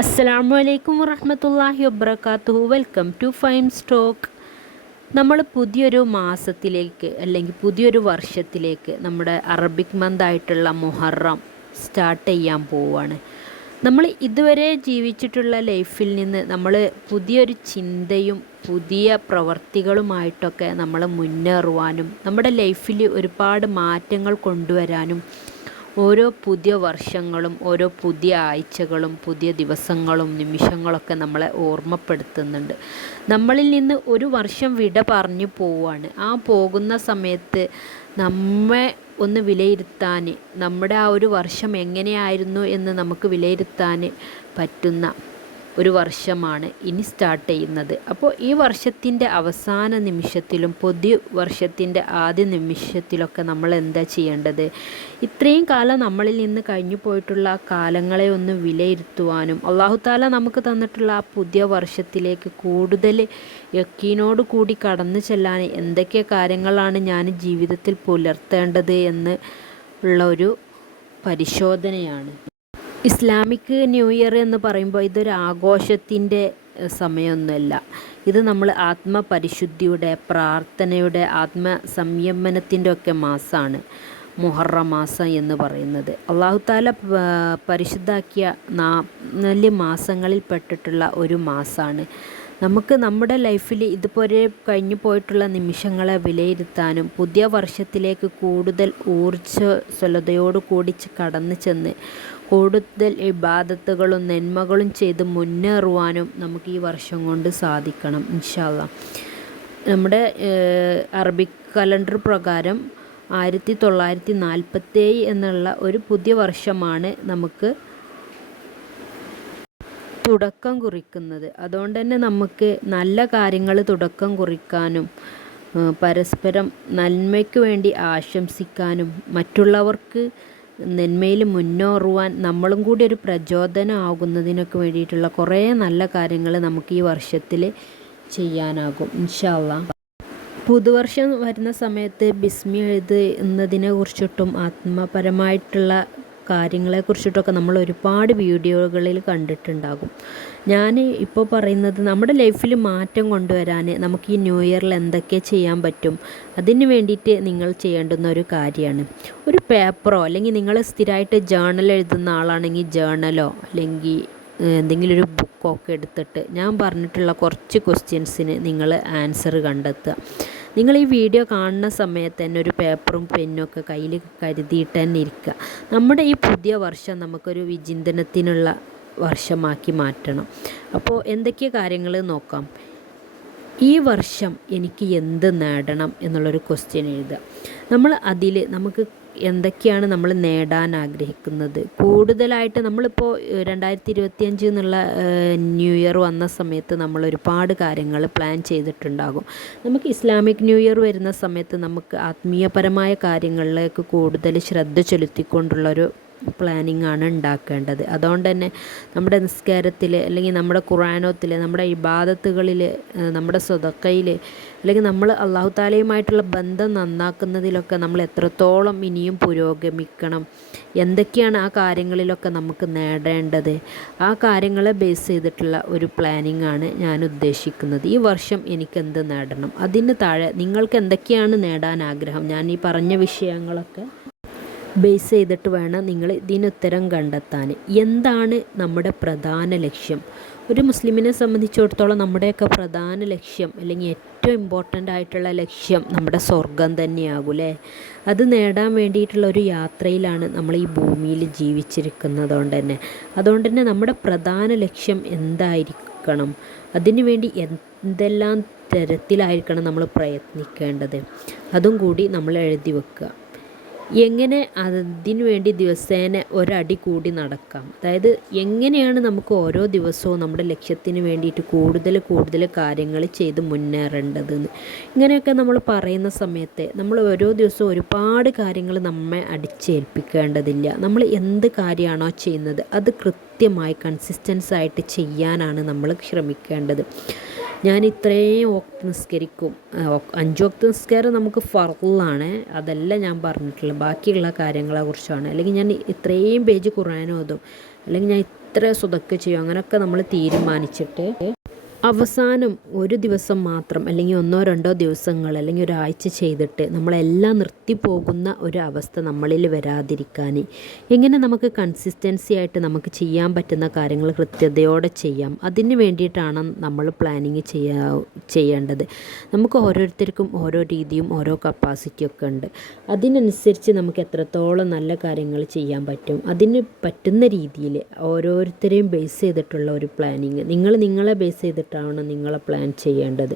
അസ്സലാമു അലൈക്കും വറഹമത്തല്ലാഹി വബർക്കാത്തു വെൽക്കം ടു ഫൈം സ്റ്റോക്ക്. നമ്മൾ പുതിയൊരു മാസത്തിലേക്ക് അല്ലെങ്കിൽ പുതിയൊരു വർഷത്തിലേക്ക് നമ്മുടെ അറബിക് മന്ത് ആയിട്ടുള്ള മുഹറം സ്റ്റാർട്ട് ചെയ്യാൻ പോവുകയാണ് നമ്മൾ ഇതുവരെ ജീവിച്ചിട്ടുള്ള ലൈഫിൽ നിന്ന് നമ്മൾ പുതിയൊരു ചിന്തയും പുതിയ പ്രവർത്തികളുമായിട്ടൊക്കെ നമ്മൾ മുന്നേറുവാനും നമ്മുടെ ലൈഫിൽ ഒരുപാട് മാറ്റങ്ങൾ കൊണ്ടുവരാനും ഓരോ പുതിയ വർഷങ്ങളും ഓരോ പുതിയ ആഴ്ചകളും പുതിയ ദിവസങ്ങളും നിമിഷങ്ങളൊക്കെ നമ്മളെ ഓർമ്മപ്പെടുത്തുന്നുണ്ട്. നമ്മളിൽ നിന്ന് ഒരു വർഷം വിട പറഞ്ഞു പോവുകയാണ് ആ പോകുന്ന സമയത്ത് നമ്മെ ഒന്ന് വിലയിരുത്താൻ നമ്മുടെ ആ ഒരു വർഷം എങ്ങനെയായിരുന്നു എന്ന് നമുക്ക് വിലയിരുത്താൻ പറ്റുന്ന ഒരു വർഷമാണ് ഇനി സ്റ്റാർട്ട് ചെയ്യുന്നത്. അപ്പോൾ ഈ വർഷത്തിന്റെ അവസാന നിമിഷത്തിലും പുതിയ വർഷത്തിന്റെ ആദ്യ നിമിഷത്തിലൊക്കെ നമ്മൾ എന്താ ചെയ്യേണ്ടത്? ഇത്രയും കാലം നമ്മളിൽ നിന്ന് കഴിഞ്ഞു പോയിട്ടുള്ള കാലങ്ങളെ ഒന്ന് വിലയിരുത്തുവാനും അള്ളാഹുത്താല നമുക്ക് തന്നിട്ടുള്ള ആ പുതിയ വർഷത്തിലേക്ക് കൂടുതൽ യക്കീനോട് കൂടി കടന്നു ചെല്ലാൻ എന്തൊക്കെ കാര്യങ്ങളാണ് ഞാൻ ജീവിതത്തിൽ പുലർത്തേണ്ടത് എന്ന് ഉള്ള ഒരു പരിശോധനയാണ്. ഇസ്ലാമിക് ന്യൂ ഇയർ എന്ന് പറയുമ്പോൾ ഇതൊരു ആഘോഷത്തിന്റെ സമയമൊന്നുമല്ല. ഇത് നമ്മൾ ആത്മപരിശുദ്ധിയുടെ പ്രാർത്ഥനയുടെ ആത്മ സംയമനത്തിന്റെ ഒക്കെ മാസമാണ് മുഹറ മാസം എന്ന് പറയുന്നത്. അള്ളാഹുത്താല പരിശുദ്ധാക്കിയ നാല് മാസങ്ങളിൽ പെട്ടിട്ടുള്ള ഒരു മാസമാണ് നമുക്ക് നമ്മുടെ ലൈഫിൽ ഇതുപോലെ കഴിഞ്ഞു പോയിട്ടുള്ള നിമിഷങ്ങളെ വിലയിരുത്താനും പുതിയ വർഷത്തിലേക്ക് കൂടുതൽ ഊർജസ്വലതയോട് കൂടി കടന്നു ചെന്ന് കൂടുതൽ ഇബാദത്തുകളും നന്മകളും ചെയ്ത് മുന്നേറുവാനും നമുക്ക് ഈ വർഷം കൊണ്ട് സാധിക്കണം ഇൻഷാല്ല നമ്മുടെ അറബി കലണ്ടർ പ്രകാരം ആയിരത്തി തൊള്ളായിരത്തി നാൽപ്പത്തേഴ് എന്നുള്ള ഒരു പുതിയ വർഷമാണ് നമുക്ക് തുടക്കം കുറിക്കുന്നത്. അതുകൊണ്ട് തന്നെ നമുക്ക് നല്ല കാര്യങ്ങൾ തുടക്കം കുറിക്കാനും പരസ്പരം നന്മയ്ക്ക് വേണ്ടി ആശംസിക്കാനും മറ്റുള്ളവർക്ക് നന്മയിൽ മുന്നോറുവാൻ നമ്മളും കൂടി ഒരു പ്രചോദനം ആകുന്നതിനൊക്കെ വേണ്ടിയിട്ടുള്ള കുറേ നല്ല കാര്യങ്ങൾ നമുക്ക് ഈ വർഷത്തിൽ ചെയ്യാനാകും. ഇൻഷാല്ല പുതുവർഷം വരുന്ന സമയത്ത് ബിസ്മി എഴുതുന്നതിനെ കുറിച്ചിട്ടും ആത്മപരമായിട്ടുള്ള കാര്യങ്ങളെക്കുറിച്ചിട്ടൊക്കെ നമ്മൾ ഒരുപാട് വീഡിയോകളിൽ കണ്ടിട്ടുണ്ടാകും. ഞാൻ ഇപ്പോൾ പറയുന്നത് നമ്മുടെ ലൈഫിൽ മാറ്റം കൊണ്ടുവരാൻ നമുക്ക് ഈ ന്യൂ ഇയറിൽ എന്തൊക്കെ ചെയ്യാൻ പറ്റും അതിന് വേണ്ടിയിട്ട് നിങ്ങൾ ചെയ്യേണ്ടുന്ന ഒരു കാര്യമാണ്. ഒരു പേപ്പറോ അല്ലെങ്കിൽ നിങ്ങൾ സ്ഥിരമായിട്ട് ജേണൽ എഴുതുന്ന ആളാണെങ്കിൽ ജേണലോ അല്ലെങ്കിൽ എന്തെങ്കിലും ഒരു ബുക്കോ ഒക്കെ എടുത്തിട്ട് ഞാൻ പറഞ്ഞിട്ടുള്ള കുറച്ച് ക്വസ്റ്റ്യൻസിന് നിങ്ങൾ ആൻസർ കണ്ടെത്തുക. നിങ്ങൾ ഈ വീഡിയോ കാണുന്ന സമയത്ത് തന്നെ ഒരു പേപ്പറും പെന്നും ഒക്കെ കയ്യിൽ കരുതിയിട്ട് തന്നെ ഇരിക്കുക. നമ്മുടെ ഈ പുതിയ വർഷം നമുക്കൊരു വിചിന്തനത്തിനുള്ള വർഷമാക്കി മാറ്റണം. അപ്പോൾ എന്തൊക്കെ കാര്യങ്ങൾ നോക്കാം? ഈ വർഷം എനിക്ക് എന്ത് നേടണം എന്നുള്ളൊരു ക്വസ്റ്റ്യൻ എഴുതുക. നമ്മൾ അതിൽ നമുക്ക് എന്തൊക്കെയാണ് നമ്മൾ നേടാൻ ആഗ്രഹിക്കുന്നത്? കൂടുതലായിട്ട് നമ്മളിപ്പോൾ രണ്ടായിരത്തി ഇരുപത്തിയഞ്ച് എന്നുള്ള ന്യൂ ഇയർ വന്ന സമയത്ത് നമ്മൾ ഒരുപാട് കാര്യങ്ങൾ പ്ലാൻ ചെയ്തിട്ടുണ്ടാകും. നമുക്ക് ഇസ്ലാമിക് ന്യൂ ഇയർ വരുന്ന സമയത്ത് നമുക്ക് ആത്മീയപരമായ കാര്യങ്ങളിലേക്ക് കൂടുതൽ ശ്രദ്ധ ചെലുത്തിക്കൊണ്ടുള്ളൊരു പ്ലാനിങ് ആണ് ഉണ്ടാക്കേണ്ടത്. അതുകൊണ്ട് തന്നെ നമ്മുടെ നിസ്കാരത്തിൽ അല്ലെങ്കിൽ നമ്മുടെ ഖുറാനോത്തിൽ നമ്മുടെ ഇബാദത്തുകളിൽ നമ്മുടെ സ്വതക്കയിൽ അല്ലെങ്കിൽ നമ്മൾ അള്ളാഹു താലയുമായിട്ടുള്ള ബന്ധം നന്നാക്കുന്നതിലൊക്കെ നമ്മൾ എത്രത്തോളം ഇനിയും പുരോഗമിക്കണം എന്തൊക്കെയാണ് ആ കാര്യങ്ങളിലൊക്കെ നമുക്ക് നേടേണ്ടത് ആ കാര്യങ്ങളെ ബേസ് ചെയ്തിട്ടുള്ള ഒരു പ്ലാനിങ് ആണ് ഞാൻ ഉദ്ദേശിക്കുന്നത്. ഈ വർഷം എനിക്ക് എന്ത് നേടണം? അതിന് താഴെ നിങ്ങൾക്ക് എന്തൊക്കെയാണ് നേടാൻ ആഗ്രഹം? ഞാൻ ഈ പറഞ്ഞ വിഷയങ്ങളൊക്കെ ബേസ് ചെയ്തിട്ട് വേണം നിങ്ങൾ ഇതിനുത്തരം കണ്ടെത്താൻ. എന്താണ് നമ്മുടെ പ്രധാന ലക്ഷ്യം? ഒരു മുസ്ലിമിനെ സംബന്ധിച്ചിടത്തോളം നമ്മുടെയൊക്കെ പ്രധാന ലക്ഷ്യം അല്ലെങ്കിൽ ഏറ്റവും ഇമ്പോർട്ടന്റ് ആയിട്ടുള്ള ലക്ഷ്യം നമ്മുടെ സ്വർഗം തന്നെയാകും അല്ലേ? അത് നേടാൻ വേണ്ടിയിട്ടുള്ള ഒരു യാത്രയിലാണ് നമ്മൾ ഈ ഭൂമിയിൽ ജീവിച്ചിരിക്കുന്നത് കൊണ്ട് തന്നെ. അതുകൊണ്ട് തന്നെ നമ്മുടെ പ്രധാന ലക്ഷ്യം എന്തായിരിക്കണം? അതിനു വേണ്ടി എന്തെല്ലാം തരത്തിലായിരിക്കണം നമ്മൾ പ്രയത്നിക്കേണ്ടത്? അതും കൂടി നമ്മൾ എഴുതി വെക്കുക. എങ്ങനെ അതിനു വേണ്ടി ദിവസേന ഒരടി കൂടി നടക്കാം? അതായത് എങ്ങനെയാണ് നമുക്ക് ഓരോ ദിവസവും നമ്മുടെ ലക്ഷ്യത്തിന് വേണ്ടിയിട്ട് കൂടുതൽ കൂടുതൽ കാര്യങ്ങൾ ചെയ്ത് മുന്നേറേണ്ടതെന്ന്? ഇങ്ങനെയൊക്കെ നമ്മൾ പറയുന്ന സമയത്ത് നമ്മൾ ഓരോ ദിവസവും ഒരുപാട് കാര്യങ്ങൾ നമ്മെ അടിച്ചേൽപ്പിക്കേണ്ടതില്ല. നമ്മൾ എന്ത് കാര്യമാണോ ചെയ്യുന്നത് അത് കൃത്യമായി കൺസിസ്റ്റൻസ് ആയിട്ട് ചെയ്യാനാണ് നമ്മൾ ശ്രമിക്കേണ്ടത്. ഞാൻ ഇത്രയും ഒക്കെ നിസ്കരിക്കും. അഞ്ച് ഒക്കെ നിസ്കാരം നമുക്ക് ഫറുള്ളാണ് അതല്ല ഞാൻ പറഞ്ഞിട്ടുള്ളത്. ബാക്കിയുള്ള കാര്യങ്ങളെ കുറിച്ചാണ്. അല്ലെങ്കിൽ ഞാൻ ഇത്രയും പേജ് ഖുറാൻ ഓതും അല്ലെങ്കിൽ ഞാൻ ഇത്ര സ്വതക്ക ചെയ്യും. അങ്ങനെയൊക്കെ നമ്മൾ തീരുമാനിച്ചിട്ട് അവസാനം ഒരു ദിവസം മാത്രം അല്ലെങ്കിൽ ഒന്നോ രണ്ടോ ദിവസങ്ങൾ അല്ലെങ്കിൽ ഒരാഴ്ച ചെയ്തിട്ട് നമ്മളെല്ലാം നിർത്തിപ്പോകുന്ന ഒരു അവസ്ഥ നമ്മളിൽ വരാതിരിക്കാൻ. എങ്ങനെ നമുക്ക് കൺസിസ്റ്റൻസി ആയിട്ട് നമുക്ക് ചെയ്യാൻ പറ്റുന്ന കാര്യങ്ങൾ കൃത്യതയോടെ ചെയ്യാം. അതിന് വേണ്ടിയിട്ടാണ് നമ്മൾ പ്ലാനിങ് ചെയ്യാ ചെയ്യേണ്ടത്. നമുക്ക് ഓരോരുത്തർക്കും ഓരോ രീതിയും ഓരോ കപ്പാസിറ്റിയൊക്കെ ഉണ്ട്. അതിനനുസരിച്ച് നമുക്ക് എത്രത്തോളം നല്ല കാര്യങ്ങൾ ചെയ്യാൻ പറ്റും. അതിന് പറ്റുന്ന രീതിയിൽ ഓരോരുത്തരെയും ബേസ് ചെയ്തിട്ടുള്ള ഒരു പ്ലാനിങ് നിങ്ങൾ നിങ്ങളെ ബേസ് ചെയ്തിട്ട് ആയിട്ടാണ് നിങ്ങൾ പ്ലാൻ ചെയ്യേണ്ടത്.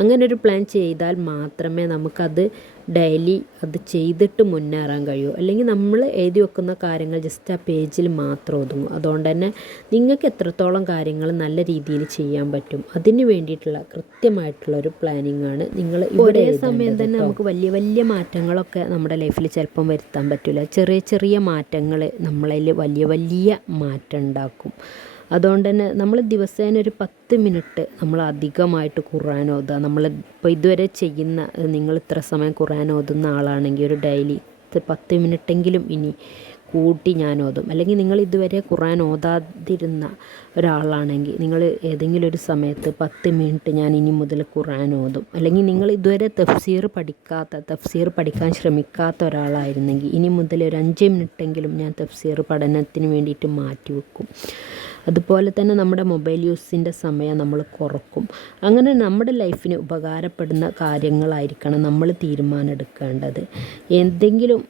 അങ്ങനെ ഒരു പ്ലാൻ ചെയ്താൽ മാത്രമേ നമുക്കത് ഡെയിലി അത് ചെയ്തിട്ട് മുന്നേറാൻ കഴിയൂ. അല്ലെങ്കിൽ നമ്മൾ എഴുതി വെക്കുന്ന കാര്യങ്ങൾ ജസ്റ്റ് ആ പേജിൽ മാത്രം ഒതുങ്ങും. അതുകൊണ്ട് തന്നെ നിങ്ങൾക്ക് എത്രത്തോളം കാര്യങ്ങൾ നല്ല രീതിയിൽ ചെയ്യാൻ പറ്റും അതിന് വേണ്ടിയിട്ടുള്ള കൃത്യമായിട്ടുള്ള ഒരു പ്ലാനിങ് ആണ് നിങ്ങൾ ഒരേ സമയം തന്നെ നമുക്ക് വലിയ വലിയ മാറ്റങ്ങളൊക്കെ നമ്മുടെ ലൈഫിൽ ചിലപ്പം വരുത്താൻ പറ്റില്ല ചെറിയ ചെറിയ മാറ്റങ്ങൾ നമ്മളിൽ വലിയ വലിയ മാറ്റം ഉണ്ടാക്കും. അതുകൊണ്ട് തന്നെ നമ്മൾ ദിവസേന ഒരു പത്ത് മിനിറ്റ് നമ്മൾ അധികമായിട്ട് ഖുർആൻ ഓതുക. നമ്മൾ ഇപ്പോൾ ഇതുവരെ ചെയ്യുന്ന നിങ്ങൾ ഇത്ര സമയം ഖുർആൻ ഓതുന്ന ആളാണെങ്കിൽ ഒരു ഡെയിലി പത്ത് മിനിറ്റെങ്കിലും ഇനി കൂട്ടി ഞാൻ ഓതും. അല്ലെങ്കിൽ നിങ്ങൾ ഇതുവരെ ഖുർആൻ ഓതാതിരുന്ന ഒരാളാണെങ്കിൽ നിങ്ങൾ ഏതെങ്കിലും ഒരു സമയത്ത് പത്ത് മിനിറ്റ് ഞാൻ ഇനി മുതൽ ഖുർആൻ ഓതും. അല്ലെങ്കിൽ നിങ്ങൾ ഇതുവരെ തഫ്സീർ പഠിക്കാത്ത തഫ്സീർ പഠിക്കാൻ ശ്രമിക്കാത്ത ഒരാളായിരുന്നെങ്കിൽ ഇനി മുതൽ ഒരു അഞ്ച് മിനിറ്റെങ്കിലും ഞാൻ തഫ്സീർ പഠനത്തിന് വേണ്ടിയിട്ട് മാറ്റി വെക്കും. അതുപോലെ തന്നെ നമ്മുടെ മൊബൈൽ യൂസിന്റെ സമയം നമ്മൾ കുറക്കും. അങ്ങനെ നമ്മുടെ ലൈഫിന് ഉപകാരപ്പെടുന്ന കാര്യങ്ങളായിരിക്കണം നമ്മൾ തീരുമാനം എടുക്കേണ്ടത്. എന്തെങ്കിലും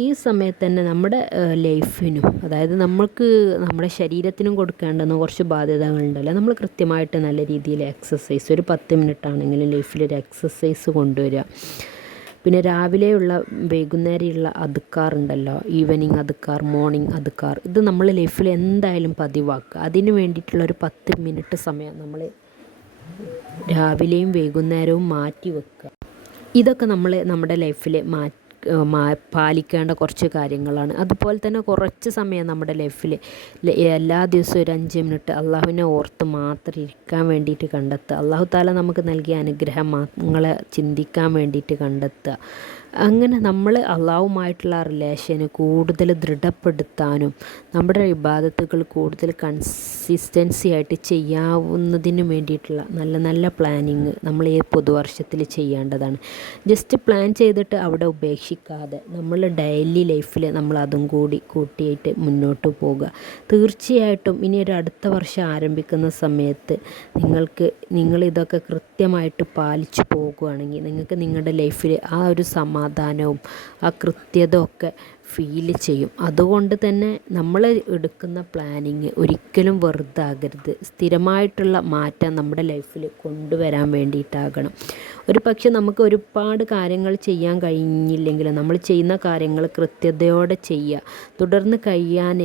ഈ സമയത്ത് തന്നെ നമ്മുടെ ലൈഫിനും അതായത് നമ്മൾക്ക് നമ്മുടെ ശരീരത്തിനും കൊടുക്കേണ്ടുന്ന കുറച്ച് ബാധ്യതകളുണ്ടല്ലോ നമ്മൾ കൃത്യമായിട്ട് നല്ല രീതിയിൽ എക്സസൈസ് ഒരു പത്ത് മിനിറ്റ് ആണെങ്കിലും ലൈഫിൽ ഒരു എക്സസൈസ് കൊണ്ടുവരിക. പിന്നെ രാവിലെയുള്ള വൈകുന്നേരമുള്ള അതുക്കാർ ഉണ്ടല്ലോ ഈവനിങ് അതുക്കാർ മോർണിംഗ് അതുക്കാർ. ഇത് നമ്മൾ ലൈഫിൽ എന്തായാലും പതിവാക്കുക. അതിന് വേണ്ടിയിട്ടുള്ള ഒരു പത്ത് മിനിറ്റ് സമയം നമ്മൾ രാവിലെയും വൈകുന്നേരവും മാറ്റി വെക്കുക. ഇതൊക്കെ നമ്മൾ നമ്മുടെ ലൈഫിൽ മാറ്റി പാലിക്കേണ്ട കുറച്ച് കാര്യങ്ങളാണ്. അതുപോലെ തന്നെ കുറച്ച് സമയം നമ്മുടെ ലൈഫിൽ എല്ലാ ദിവസവും ഒരു അഞ്ച് മിനിറ്റ് അള്ളാഹുവിനെ ഓർത്ത് മാത്രം ഇരിക്കാൻ വേണ്ടിയിട്ട് കണ്ടെത്തുക. അള്ളാഹു താല നമുക്ക് നൽകിയ അനുഗ്രഹം നിങ്ങളെ ചിന്തിക്കാൻ വേണ്ടിയിട്ട് കണ്ടെത്തുക. അങ്ങനെ നമ്മൾ അള്ളാഹുമായിട്ടുള്ള റിലേഷന് കൂടുതൽ ദൃഢപ്പെടുത്താനും നമ്മുടെ ഇബാദത്തുകൾ കൂടുതൽ കൺസിസ്റ്റൻസി ആയിട്ട് ചെയ്യാവുന്നതിന് വേണ്ടിയിട്ടുള്ള നല്ല നല്ല പ്ലാനിങ് നമ്മൾ ഈ പുതുവർഷത്തിൽ ചെയ്യേണ്ടതാണ്. ജസ്റ്റ് പ്ലാൻ ചെയ്തിട്ട് അവിടെ ഉപേക്ഷിക്കാതെ നമ്മൾ ഡെയിലി ലൈഫിൽ നമ്മൾ അതും കൂടി കൂട്ടിയിട്ട് മുന്നോട്ട് പോകുക തീർച്ചയായിട്ടും ഇനി ഒരു അടുത്ത വർഷം ആരംഭിക്കുന്ന സമയത്ത് നിങ്ങൾക്ക് നിങ്ങൾ ഇതൊക്കെ കൃത്യമായിട്ട് പാലിച്ചു പോകുകയാണെങ്കിൽ നിങ്ങൾക്ക് നിങ്ങളുടെ ലൈഫിൽ ആ ഒരു സമാ സമാധാനവും ആ കൃത്യത ഫീൽ ചെയ്യും. അതുകൊണ്ട് തന്നെ നമ്മൾ എടുക്കുന്ന പ്ലാനിങ് ഒരിക്കലും വെറുതാകരുത്. സ്ഥിരമായിട്ടുള്ള മാറ്റം നമ്മുടെ ലൈഫിൽ കൊണ്ടുവരാൻ വേണ്ടിയിട്ടാകണം. ഒരു പക്ഷെ നമുക്ക് ഒരുപാട് കാര്യങ്ങൾ ചെയ്യാൻ കഴിഞ്ഞില്ലെങ്കിൽ നമ്മൾ ചെയ്യുന്ന കാര്യങ്ങൾ കൃത്യതയോടെ ചെയ്യുക. തുടർന്ന് കഴിയാൻ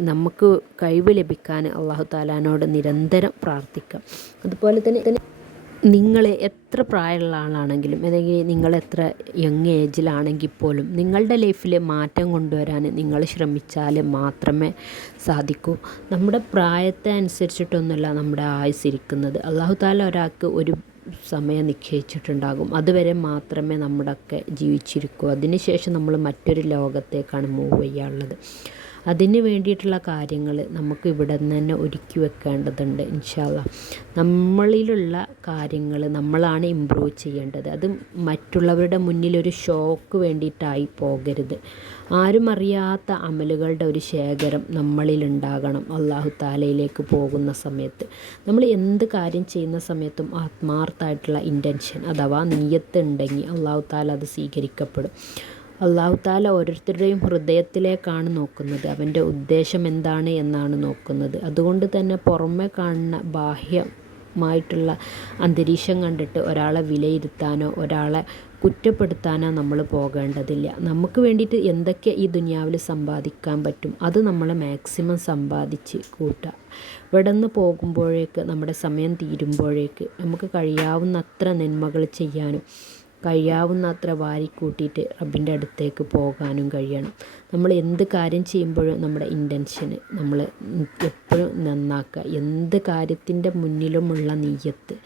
നമുക്ക് കഴിവ് ലഭിക്കാൻ അള്ളാഹു താലാനോട് നിരന്തരം പ്രാർത്ഥിക്കാം. അതുപോലെ തന്നെ നിങ്ങൾ എത്ര പ്രായമുള്ള ആളാണെങ്കിലും അല്ലെങ്കിൽ നിങ്ങൾ എത്ര യങ് ഏജിലാണെങ്കിൽ പോലും നിങ്ങളുടെ ലൈഫിൽ മാറ്റം കൊണ്ടുവരാൻ നിങ്ങൾ ശ്രമിച്ചാൽ മാത്രമേ സാധിക്കൂ. നമ്മുടെ പ്രായത്തെ അനുസരിച്ചിട്ടൊന്നുമല്ല നമ്മുടെ ആയുസ് ഇരിക്കുന്നത്. അള്ളാഹു താല ഒരാൾക്ക് ഒരു സമയം നിശ്ചയിച്ചിട്ടുണ്ടാകും. അതുവരെ മാത്രമേ നമ്മുടെയൊക്കെ ജീവിച്ചിരിക്കൂ. അതിനുശേഷം നമ്മൾ മറ്റൊരു ലോകത്തേക്കാണ് മൂവ് ചെയ്യാനുള്ളത്. അതിന് വേണ്ടിയിട്ടുള്ള കാര്യങ്ങൾ നമുക്ക് ഇവിടെ നിന്ന് തന്നെ ഒരുക്കി വെക്കേണ്ടതുണ്ട് ഇൻഷാല്ല നമ്മളിലുള്ള കാര്യങ്ങൾ നമ്മളാണ് ഇമ്പ്രൂവ് ചെയ്യേണ്ടത്. അത് മറ്റുള്ളവരുടെ മുന്നിലൊരു ഷോക്ക് വേണ്ടിയിട്ടായി പോകരുത്. ആരും അറിയാത്ത അമലുകളുടെ ഒരു ശേഖരം നമ്മളിലുണ്ടാകണം അള്ളാഹു താലയിലേക്ക് പോകുന്ന സമയത്ത്. നമ്മൾ എന്ത് കാര്യം ചെയ്യുന്ന സമയത്തും ആത്മാർത്ഥമായിട്ടുള്ള ഇന്റൻഷൻ അഥവാ നീയത്ത് ഉണ്ടെങ്കിൽ അള്ളാഹു താല അത് സ്വീകരിക്കപ്പെടും. അള്ളാഹു താല ഓരോരുത്തരുടെയും ഹൃദയത്തിലേക്കാണ് നോക്കുന്നത്. അവന്റെ ഉദ്ദേശം എന്താണ് എന്നാണ് നോക്കുന്നത്. അതുകൊണ്ട് തന്നെ പുറമെ കാണുന്ന ബാഹ്യമായിട്ടുള്ള അന്തരീക്ഷം കണ്ടിട്ട് ഒരാളെ വിലയിരുത്താനോ ഒരാളെ കുറ്റപ്പെടുത്താനോ നമ്മൾ പോകേണ്ടതില്ല. നമുക്ക് വേണ്ടിയിട്ട് എന്തൊക്കെ ഈ ദുനിയാവിൽ സമ്പാദിക്കാൻ പറ്റും? അത് നമ്മൾ മാക്സിമം സമ്പാദിച്ച് കൂട്ടുക. ഇവിടെ നിന്ന് പോകുമ്പോഴേക്ക് നമ്മുടെ സമയം തീരുമ്പോഴേക്ക് നമുക്ക് കഴിയാവുന്ന അത്ര നന്മകൾ ചെയ്യാനും കഴിയാവുന്നത്ര വാരിക്കൂട്ടിയിട്ട് റബ്ബിന്റെ അടുത്തേക്ക് പോകാനും കഴിയണം. നമ്മൾ എന്ത് കാര്യം ചെയ്യുമ്പോഴും നമ്മുടെ ഇന്റൻഷന് നമ്മൾ എപ്പോഴും നന്നാക്കുക. എന്ത് കാര്യത്തിന്റെ മുന്നിലുമുള്ള നീയത്ത്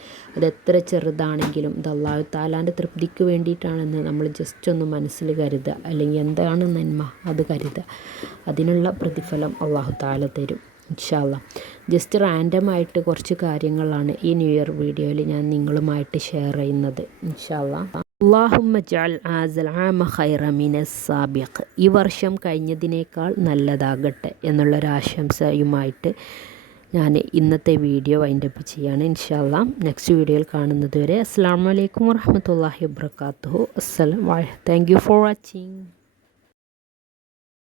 എത്ര ചെറുതാണെങ്കിലും ഇത് അള്ളാഹു താലാന്റെ തൃപ്തിക്ക് വേണ്ടിയിട്ടാണെന്ന് നമ്മൾ ജസ്റ്റ് ഒന്ന് മനസ്സിൽ കരുതുക. അല്ലെങ്കിൽ എന്താണ് നന്മ? അത് കരുതുക. അതിനുള്ള പ്രതിഫലം അള്ളാഹു താല തരും. ഇൻഷാല്ല ജസ്റ്റ് റാൻഡമായിട്ട് കുറച്ച് കാര്യങ്ങളാണ് ഈ ന്യൂ ഇയർ വീഡിയോയിൽ ഞാൻ നിങ്ങളുമായിട്ട് ഷെയർ ചെയ്യുന്നത്. ഇൻഷാല്ല അള്ളാഹുമ്മ ജാൽ ആസൽ ആമ ഖൈറ മിനസ് സാബിഖ്. ഈ വർഷം കഴിഞ്ഞതിനേക്കാൾ നല്ലതാകട്ടെ എന്നുള്ളൊരാശംസയുമായിട്ട് ഞാൻ ഇന്നത്തെ വീഡിയോ വൈൻഡപ്പ് ചെയ്യാണ്. ഇൻഷാല്ല നെക്സ്റ്റ് വീഡിയോയിൽ കാണുന്നത് വരെ അസ്സാം വലൈക്കും വർഹമത്തല്ലാഹി വാബർക്കാത്തു അസ്സലാം താങ്ക് യു ഫോർ വാച്ചിങ്